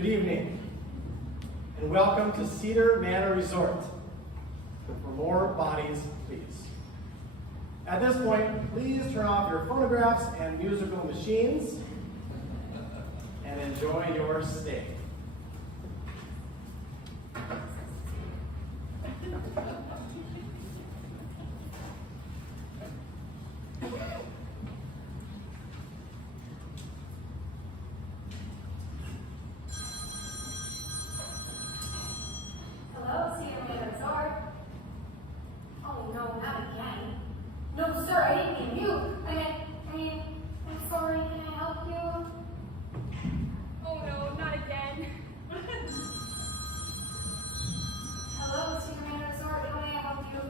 Good evening, and welcome to Cedar Manor Resort. For more bodies, please. At this point, please turn off your phonographs and musical machines and enjoy your stay. Hello, Cedar Manor Resort. Oh no, not again. No, sir, I didn't mean you. I mean, I'm sorry. Can I help you? Oh no, not again. Hello, Cedar Manor Resort. How may I help you?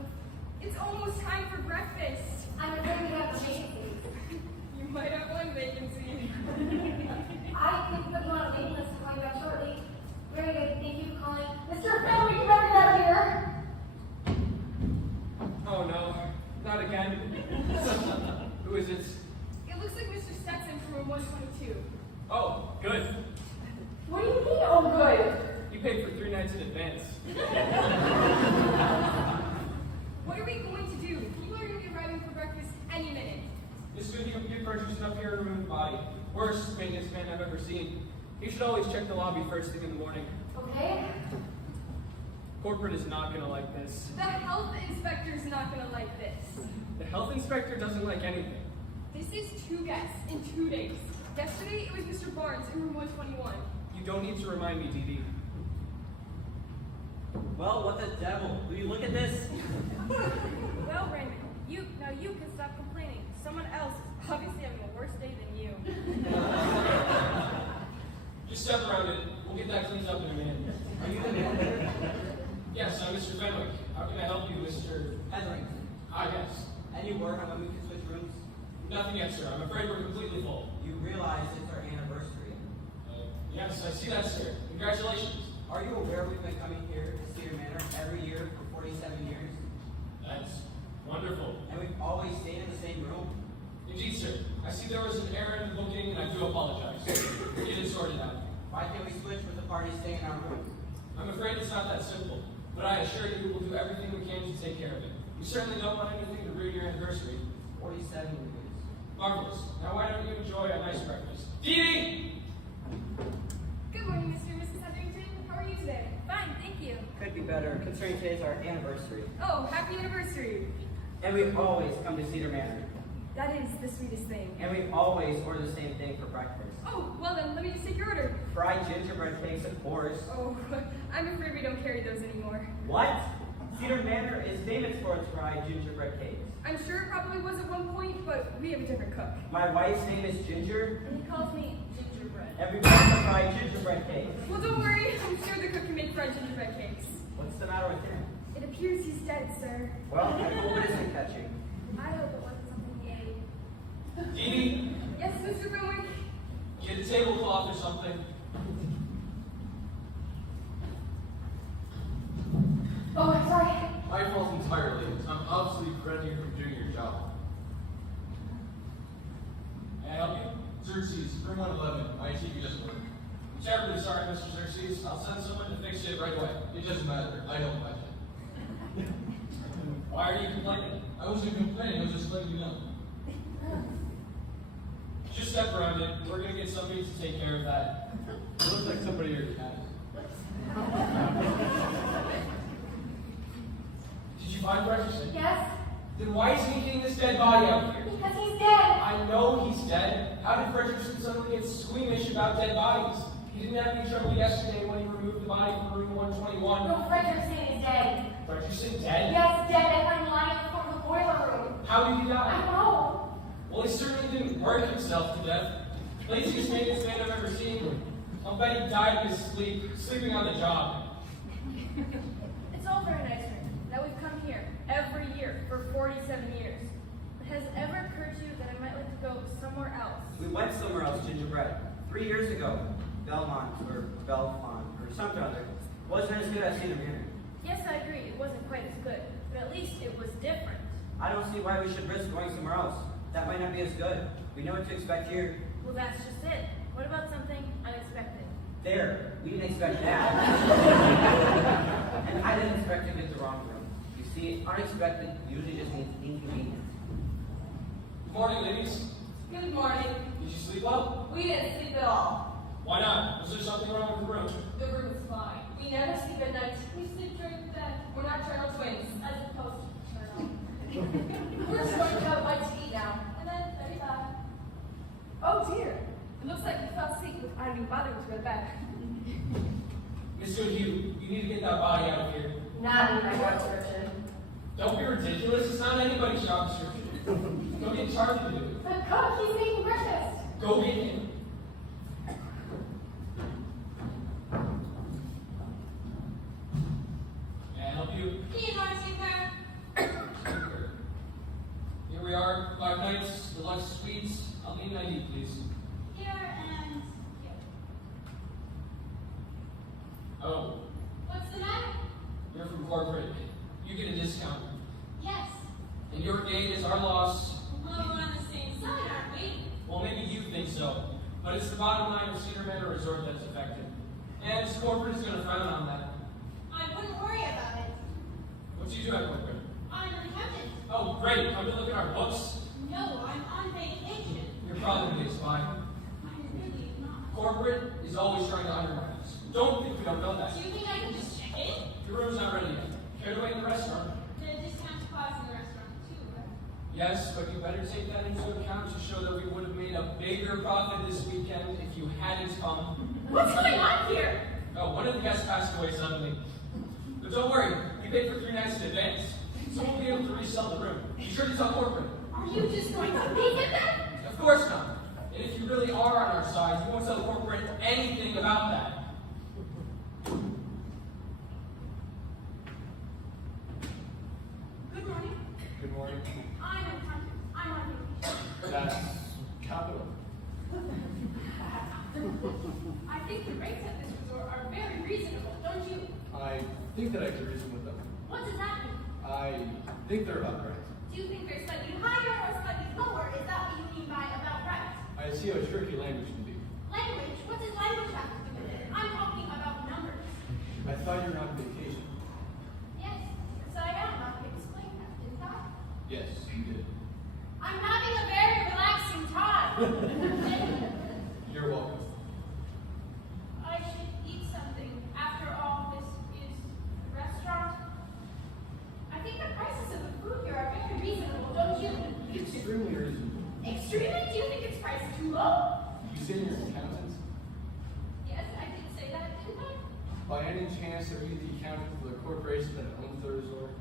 It's almost time for breakfast. I'm afraid we have vacancies. You might have one vacancy. I can put you on a waiting list and call you back shortly. Very good. Thank you for calling. Mr. Fenwick, you better get out of here. Oh no, not again. Who is it? It looks like Mr. Stetson from room 122. Oh, good. What do you mean, oh good? You paid for 3 nights in advance. What are we going to do? People are going to be arriving for breakfast any minute. As soon as you get purchased up here and remove the body. Worst maintenance man I've ever seen. You should always check the lobby first thing in the morning. Okay. Corporate is not gonna like this. The health inspector's not going to like this. The health inspector doesn't like anything. This is 2 guests in 2 days. Yesterday, it was Mr. Barnes in room 121. You don't need to remind me, Dee Dee. Well, what the devil? Will you look at this? Well, Raymond, you can stop complaining. Someone else is obviously having a worse day than you. Just step around it. We'll get that cleaned up in a minute. Are you the manager? Yes, I'm Mr. Fenwick. How can I help you, Mr. Hetherington. Ah, yes. Any word on when we can switch rooms? Nothing yet, sir. I'm afraid we're completely full. You realize it's our anniversary. Yes, I see that, sir. Congratulations. Are you aware we've been coming here to Cedar Manor every year for 47 years? That's wonderful. And we've always stayed in the same room? Indeed, sir. I see there was an error in the booking, and I do apologize. We'll get it sorted out. Why can't we switch with the party staying in our room? I'm afraid it's not that simple, but I assure you we'll do everything we can to take care of it. We certainly don't want anything to ruin your anniversary. 47 years. Marvelous. Now why don't you enjoy a nice breakfast? Dee Dee! Good morning, Mr. and Mrs. Hetherington. How are you today? Fine, thank you. Could be better, considering today's our anniversary. Oh, happy anniversary. And we always come to Cedar Manor. That is the sweetest thing. And we always order the same thing for breakfast. Oh, well then, let me just take your order. Fried gingerbread cakes, of course. Oh, I'm afraid we don't carry those anymore. What? Cedar Manor is famous for its fried gingerbread cakes. I'm sure it probably was at one point, but we have a different cook. My wife's name is Ginger. And he calls me gingerbread. Everybody can fried gingerbread cakes. Well, don't worry. I'm sure the cook can make fried gingerbread cakes. What's the matter with him? It appears he's dead, sir. Well, I hope it isn't catching. I hope it wasn't something he ate. Dee Dee, Yes, Mr. Fenwick? get a tablecloth or something. Oh, I'm sorry. My fault entirely. I'm obviously preventing you from doing your job. May I help you? Xerxes, room 111. My TV doesn't work. I'm terribly sorry, Mr. Xerxes. I'll send someone to fix it right away. It doesn't matter. I don't like it. Why are you complaining? I wasn't complaining. I was just letting you know. Just step around it. We're going to get somebody to take care of that. It looks like somebody already had it. Did you find Frederickson? Yes? Then why is he getting this dead body out here? Because he's dead. I know he's dead. How did Frederickson suddenly get squeamish about dead bodies? He didn't have any trouble yesterday when he removed the body from room 121. No, Frederickson is dead. Frederickson dead? Yes, dead. I found him lying in front of the boiler room. How did he I die? don't know. Well, he certainly didn't work himself to death. Laziest maintenance man I've ever seen. I'll bet he died in his sleep, sleeping on the job. It's all very nice, Raymond, that we've come here every year for 47 years. But has it ever occurred to you that I might like to go somewhere else? We went somewhere else, gingerbread. 3 years ago. Belmont, or something or other. Wasn't as good as Cedar Manor. Yes, I agree, it wasn't quite as good, but at least it was different. I don't see why we should risk going somewhere else. That might not be as good. We know what to expect here. Well, that's just it. What about something unexpected? There, we didn't expect that. And I didn't expect to get the wrong room. You see, unexpected usually just means inconvenient. Good morning, ladies. Good morning. Did you sleep well? We didn't sleep at all. Why not? Was there something wrong with the room? The room is fine. We never sleep at night. We sleep during the day. We're nocturnal twins, as opposed to paternal. We're just going to have a bite to eat now. And then, bye. Oh dear. It looks like we fell asleep without even bothering to go to bed. Mr. Hugh, you need to get that body out of here. Not in my job description. Don't be ridiculous. It's not anybody's job description. Go get Charlie to do it. The cook, he's making breakfast. Go get him. May I help you? He is on super. Here we are. 5 nights, deluxe suites. I'll need an ID, please. Here and here. Oh, What's the matter? you're from corporate. You get a discount. Yes. And your gain is our loss. Well, we're on the same side, aren't we? Well, maybe you think so. But it's the bottom line of Cedar Manor Resort that's affected. And corporate is going to frown on that. I wouldn't worry about it. What do you do at corporate? I'm an accountant. Oh, great. Come to look at our books. No, I'm on vacation. You're probably a spy. I'm really not. Corporate is always trying to undermine us. Don't think we don't know that. Do you think I can just check in? Your room's not ready yet. Care to wait in the restaurant? The discount applies in the restaurant too, right? Yes, but you better take that into account to show that we would have made a bigger profit this weekend if you hadn't come. What's going on here? Oh, one of the guests passed away suddenly. But don't worry, we paid for 3 nights in advance. So we'll be able to resell the room. Be sure to tell corporate. Are you just going to leave it then? Of course not. And if you really are on our side, you won't tell corporate anything about that. Good morning. Good morning. I'm an accountant. I'm on vacation. That's capital. I think the rates at this resort are very reasonable, don't you? I think that I can reason with them. What does that mean? I think they're about right. Do you think they're slightly higher or slightly lower? Is that what you mean by about right? I see how tricky language can be. Language? What does language have to do with it? I'm talking about numbers. I thought you were on vacation. Yes, yes I am. I can explain that, didn't I? Yes, you did. I'm having a very relaxing time. You're welcome. I should eat something. After all, this is a restaurant. I think the prices of the food here are very reasonable, don't you? Extremely reasonable. Extremely? Do you think it's priced too low? You say you're an accountant? Yes, I did say that, didn't I? By any chance, are you the accountant for the corporation that owns the resort?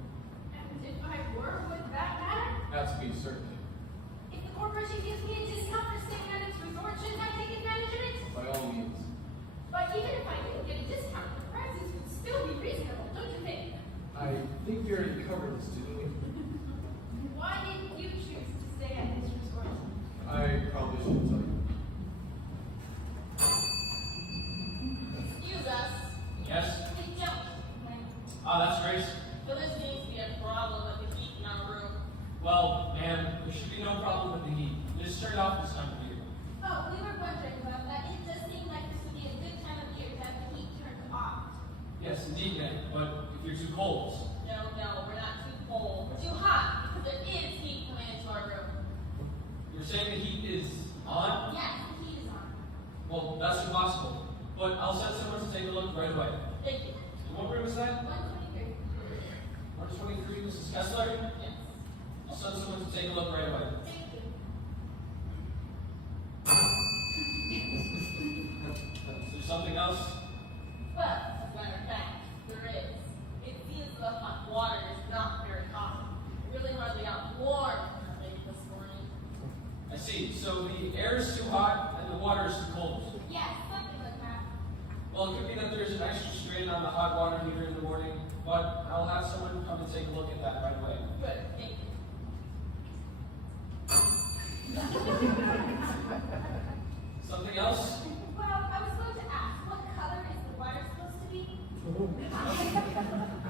And if I were, would that matter? That's me, certainly. If the corporation gives me a discount for staying at its resort, shouldn't I take advantage of it? By all means. But even if I didn't get a discount, the prices would still be reasonable, don't you think? I think we already covered this, didn't we? Why didn't you choose to stay at this resort? I probably shouldn't tell you. Excuse us. Yes? We don't. Ah, that's great. So there seems to be a problem with the heat in our room. Well, ma'am, there should be no problem with the heat. It is turned off this time of year. Oh, we were wondering about that. It does seem like this would be a good time of year to have the heat turned off. Yes, indeed, ma'am. But if you're too cold, No, we're not too cold. We're too hot because there is heat coming into our room. you're saying the heat is on? Yes, the heat is on. Well, that's impossible. But I'll send someone to take a look right away. Thank you. And what room is that? 123. 123, Mrs. Kessler? Yes. I'll send someone to take a look right away. Thank you. Is there something else? Well, as a matter of fact, there is. It seems the hot water is not very hot. It really hardly got warm late this morning. I see. So the air is too hot and the water is too cold. Yes, something like that. Well, it could be that there's an extra strain on the hot water heater in the morning, but I'll have someone come and take a look at that right away. Good, thank you. Something else? Well, I was going to ask, what color is the water supposed to be?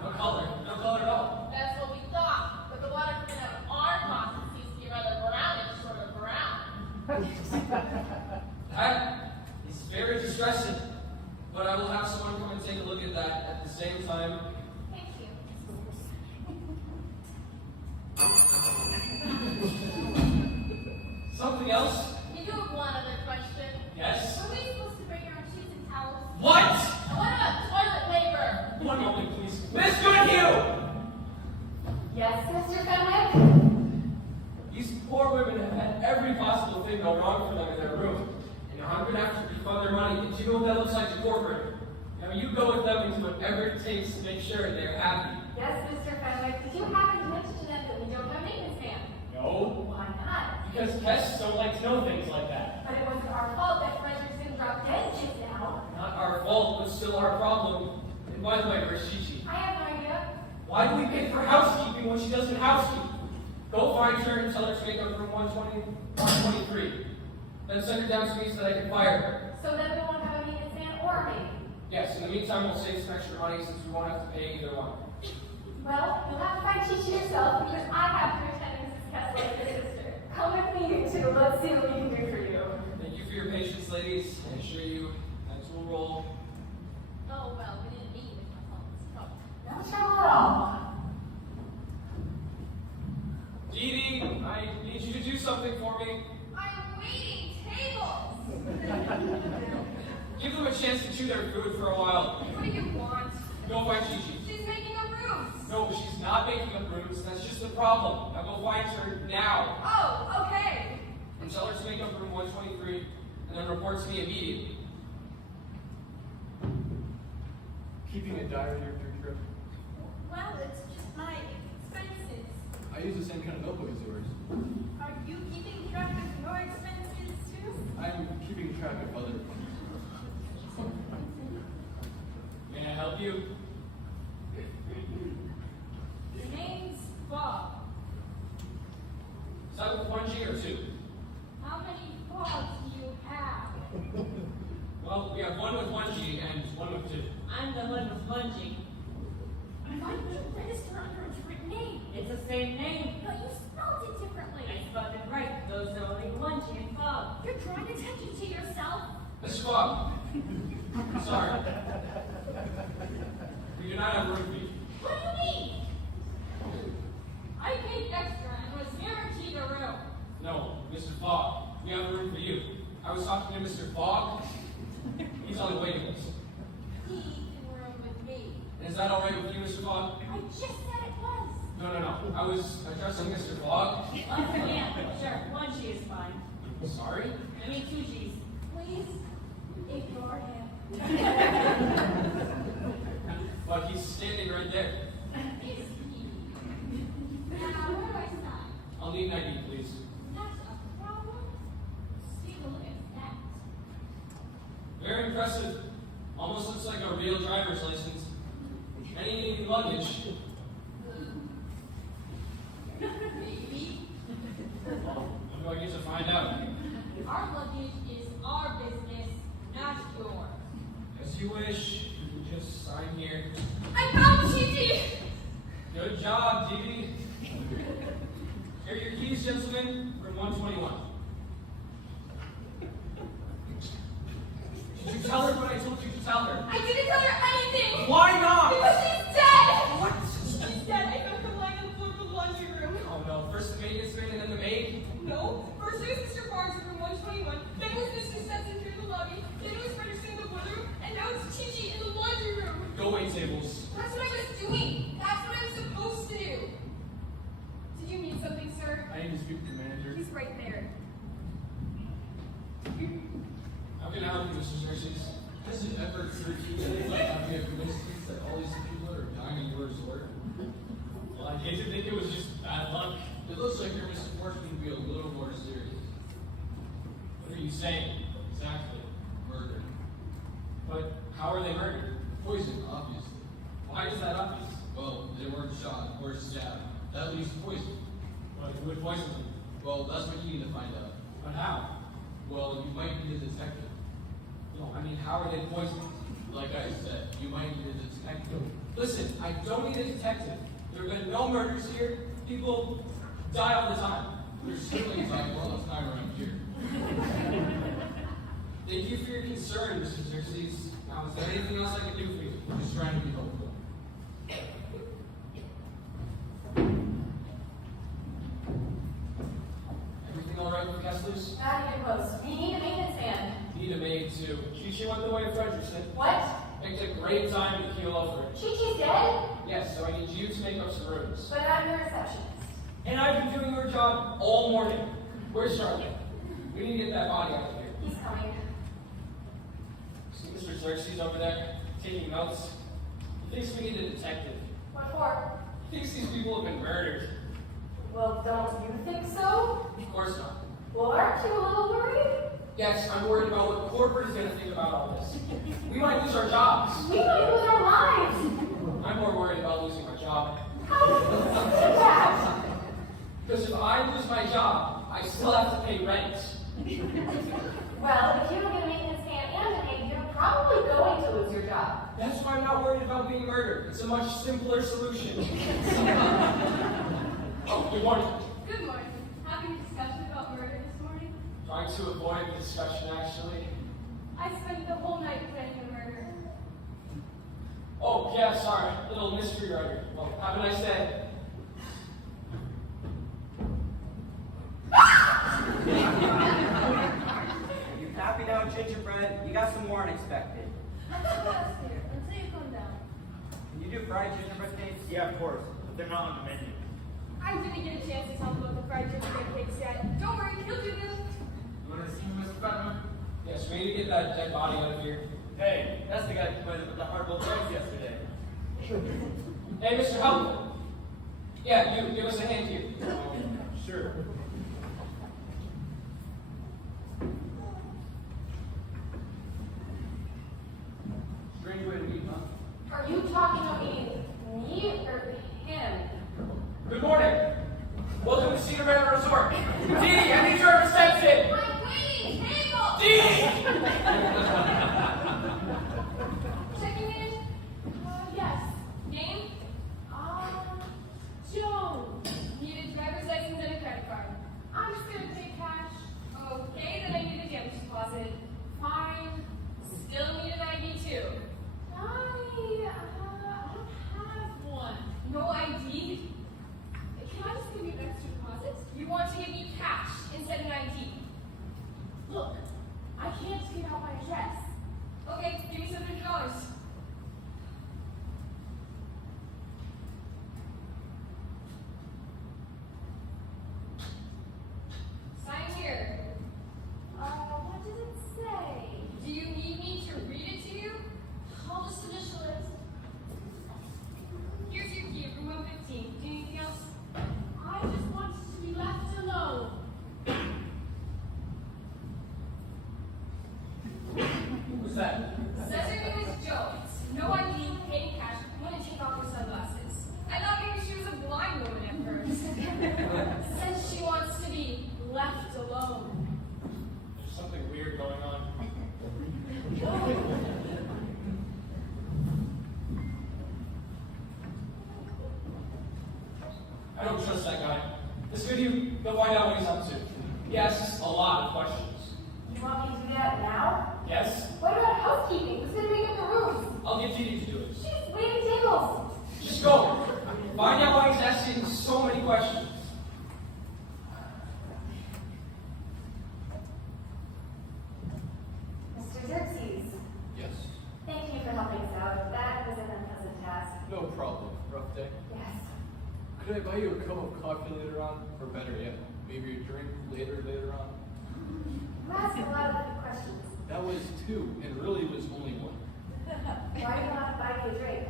No color. No color at all. That's what we thought, but the water coming out of our faucet seems to be rather brownish, sort of brown. That is very distressing. same time. Thank you. Something else? You do have one other question. Yes? Were we supposed to bring our shoes and towels? What? What about toilet paper? One moment, please. Miss Goodhue! Yes, Mr. Fenwick? These poor women have had every possible thing go wrong for them in their room. And now I'm going to have to refund their money. Did you know what that looks like to corporate? Now you go with them and do whatever it takes to make sure they're happy. Yes, Mr. Fenwick. Did you happen to mention to them that we don't have a maintenance man? No? Why not? Because guests don't like to know things like that. But it wasn't our fault that Frederickson dropped dead just now. Not our fault, but still our problem. And by the way, where's Chi-Chi? I have no idea. Why do we pay for housekeeping when she doesn't housekeep? Go find her and tell her to make up room 123. Then send her down to me so that I can fire her. So then we won't have a maintenance man or a maid. Yes, in the meantime, we'll save some extra money since we won't have to pay either one. Well, you'll have to find Chi-Chi yourself because I have to attend Mrs. Kessler and her sister. Come with me, you two. Let's see what we can do for you. Thank you for your patience, ladies. I assure you, that will roll. Oh, well, we didn't meet with my phone's trouble. No trouble at all. Dee Dee, I need you to do something for me. I'm waiting tables! Give them a chance to chew their food for a while. What do you want? Go find Chi-Chi. She's making a room. No, she's not making up rooms. That's just the problem. Now go find her now. Oh, okay. And tell her to make up room 123, and then report to me immediately. Keeping a diary of your trip. Well, it's just my expenses. I use the same kind of notebook as yours. Are you keeping track of your expenses too? I'm keeping track of other ones. May I help you? Your name's Bob. Is that with one G or two? How many Bobs do you have? Well, we have one with one G and one with two. I'm the one with lunging. Why did you register under a different name? It's the same name. But you spelled it differently. I spelled it right. Those are only lunging and Bob. You're drawing attention to yourself. Mr. Bob. Sorry. We do not have room for you. What do you mean? I paid extra and was guaranteed a room. No, Mr. Fogg. We have a room for you. I was talking to Mr. Fogg. He's on the waiting list. He can room with me. Is that all right with you, Mr. Fogg? I just said it was. No. I was addressing Mr. Fogg. Once again, sure, one G is fine. Sorry? I mean, two G's. Please ignore him. But he's standing right there. Is he? Now, where do I sign? I'll need an ID, please. That's a problem. See a look at that. Very impressive. Almost looks like a real driver's license. Any luggage? Maybe. When do I get to find out? Our luggage is our business, not yours. As you wish. You can just sign here. I found Chi-Chi! Good job, Dee. Here are your keys, gentlemen, from 121. Did you tell her what I told you to tell her? I didn't tell her anything! Why not? Because she's dead! What? She's dead. I found her lying on the floor of the laundry room. Oh no, first the maid gets in and then the maid? No, first it was Mr. Barnes in room 121, then it was Mr. Stetson through the lobby, then it was Frederickson in the blue room, and now it's Chi-Chi in the laundry room. Go wait tables. That's what I was doing. That's what I'm supposed to do. Did you need something, sir? I need to speak to the manager. He's right there. How can I help you, Mr. Xerxes? Has it ever occurred to you that like having a coincidence that all these people are dying in your resort? Well, I hate to think it was just bad luck. It looks like your misfortune would be a little more serious. What are you saying? Exactly. Murder. But how are they murdered? Poison, obviously. Why is that obvious? Well, they weren't shot or stabbed. That leaves poison. But who would poison them? Well, that's what you need to find out. But how? Well, you might need a detective. No, I mean, how are they poisoned? Like I said, you might need a detective. Listen, I don't need a detective. There have been no murders here. People die all the time. There's certainly time all the time around here. Thank you for your concern, Mr. Xerxes. Now, is there anything else I can do for you? I'm just trying to be helpful. I need you to make up some rooms. But I'm the receptionist. And I've been doing your job all morning. Where's Charlotte? We need to get that body out of here. He's coming. See Mr. Xerxes over there, taking notes. He thinks we need a detective. What for? He thinks these people have been murdered. Well, don't you think so? Of course not. Well, aren't you a little worried? Yes, I'm worried about what corporate is going to think about all this. We might lose our jobs. We might lose our lives. I'm more worried about losing my job. How do you do that? Because if I lose my job, I still have to pay rent. Well, if you don't get a maintenance man and a maid, you're probably going to lose your job. That's why I'm not worried about being murdered. It's a much simpler solution. Oh, good morning. Good morning. Having a discussion about murder this morning? Trying to avoid the discussion, actually. I spent the whole night planning the murder. Oh, yeah, sorry. Little mystery writer. Well, have a nice day. You happy now, gingerbread? You got some more unexpected. I'm still last here until you come down. Can you do fried gingerbread cakes? Yeah, of course, but they're not on the menu. I didn't get a chance to talk about the fried gingerbread cakes yet. Don't worry, he'll do this. You want to see Mr. Baumann? Yes, we need to get that dead body out of here. Hey, that's the guy who played with the hard-boiled eggs yesterday. Hey, Mr. Helpman. Yeah, you give us a hand here. Sure. Strange way to meet, huh? Are you talking about me or him? Good morning. Welcome to Cedar Manor Resort. Dee, I need your reception. I'm waiting. Table. Dee! Checking in. Yes. Name? Joan. Need a driver's license and a credit card. I'm just gonna pay cash. Okay, then I need a damage deposit. Fine. Still need an ID too. I don't have one. No ID? Can I just give you an extra deposit? You want to give me cash instead of an ID? Look, I can't give out my address. Okay, give me $700. Sign here. What does it say? Do you need me to read it to you? I'll just initial it. Here's your key, room 115. Do you need anything else? I just want to be left alone. Who's that? Says her name is Joan. No ID, paying cash, wouldn't take off her sunglasses. I thought maybe she was a blind woman at first. Says she wants to be left alone. There's something weird going on. I don't trust that guy. This video, go find out what he's up to. He asks a lot of questions. You want me to do that now? Yes? What about housekeeping? Who's gonna make up the rooms? I'll get Dee to do it. She's waiting tables. Just go. Find out why he's asking so many questions. Mr. Xerxes, Yes. thank you for helping us out. That was an unpleasant task. No problem. Rough day. Yes. Could I buy you a cup of coffee later on? Or better yet, maybe a drink later on? You asked a lot of good questions. That was two, and really was only one. Why do you want to buy me a drink?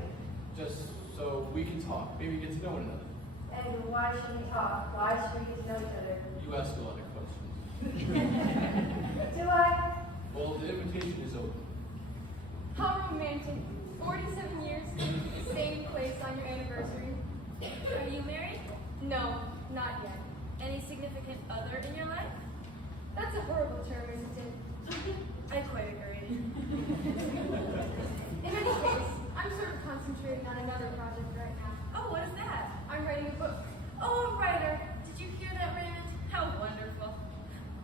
Just so we can talk, maybe get to know one another. And why should we talk? Why should we get to know each other? You ask a lot of questions. Do I? Well, the invitation is open. How romantic. 47 years, same place on your anniversary. Are you married? No, not yet. Any significant other in your life? That's a horrible term, isn't it? I quite agree. In any case, I'm sort of concentrating on another project right now. Oh, what is that? I'm writing a book. Oh, a writer. Did you hear that, Raymond? How wonderful.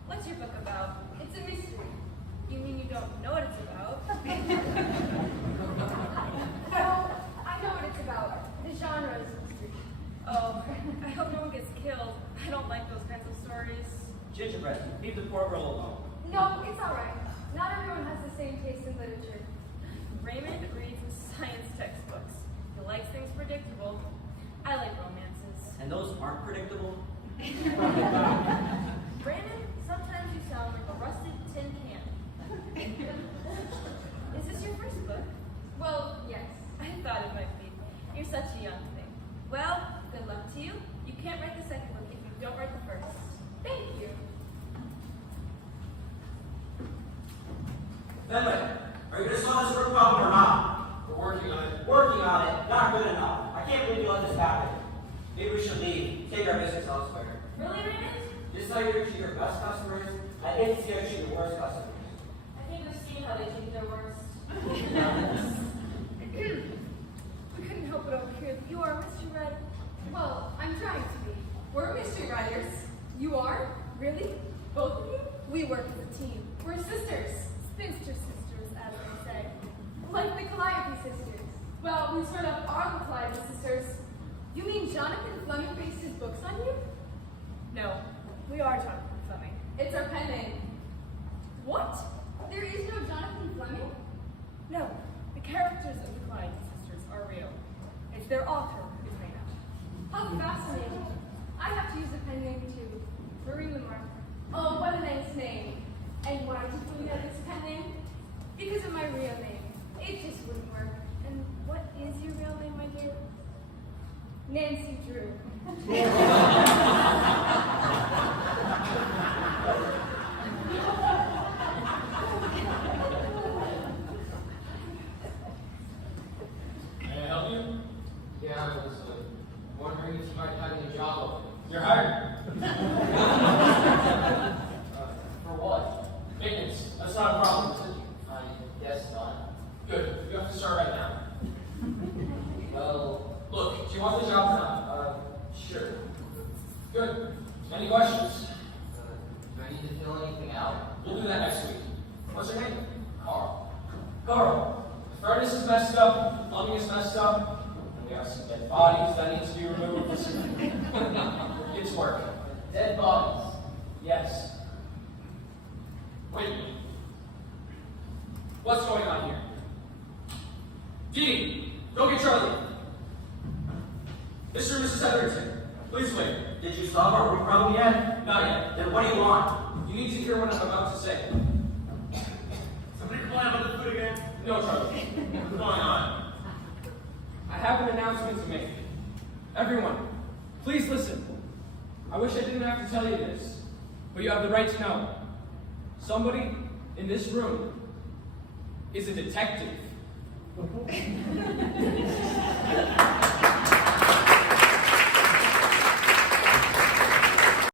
What's your book about? It's a mystery. You mean you don't know what it's about? No, I know what it's about. The genre is mystery. Oh, I hope no one gets killed. I don't like those kinds of stories. Gingerbread, leave the poor girl alone. No, it's all right. Not everyone has the same taste in literature. Raymond reads science textbooks. He likes things predictable. aren't predictable? Brandon, sometimes you sound like a rusted tin can. Is this your first book? Well, yes. I thought it might be. You're such a young thing. Well, good luck to you. You can't write the second book if you don't write the first. Thank you. Finley, are you going to solve this root problem or not? We're working on it. Working on it, not good enough. I can't believe you let this happen. Maybe we should leave, take our business elsewhere. Really, Raymond? This is how you treat your best customers. I hate to see how you treat your worst customers. I think we've seen how they treat their worst. We couldn't help but overhear that you are Mr. Red. Well, I'm trying to be. We're mystery writers. You are? Really? Both of you? We work as a team. We're sisters. Spinster sisters, as they say. Like the Calliope sisters. Well, we sort of are the Clyde sisters. You mean Jonathan Fleming based his books on you? No, we are Jonathan Fleming. It's our pen name. What? There is no Jonathan Fleming? No, the characters of the Clyde sisters are real. It's their author who's made up. How fascinating. I have to use a pen name too. Marie Lamar. Oh, what a nice name. And why did you have this pen name? Because of my real name. It just wouldn't work. And what is your real name, my dear? Nancy Drew. May I help you? Yeah, I was wondering if you might have any job openings. You're hired. For what? Maintenance. That's not a problem, is it? I guess not. Good. You have to start right now. Well, Look, do you want the job or not? sure. Good. Any questions? Do I need to fill anything out? We'll do that next week. What's your name? Carl. Carl. The furnace is messed up, plumbing is messed up, and we have some dead bodies that need to be removed. It's work. Dead bodies. Yes. Wait a minute. What's going on here? Dean, go get Charlie. Mr. and Mrs. Hetherington, please wait. Did you solve our root problem yet? Not yet. Then what do you want? You need to hear what I'm about to say. Somebody complain about the food again? No, Charlie. What's going on? I have an announcement to make. Everyone, please listen. I wish I didn't have to tell you this, but you have the right to know. Somebody in this room is a detective.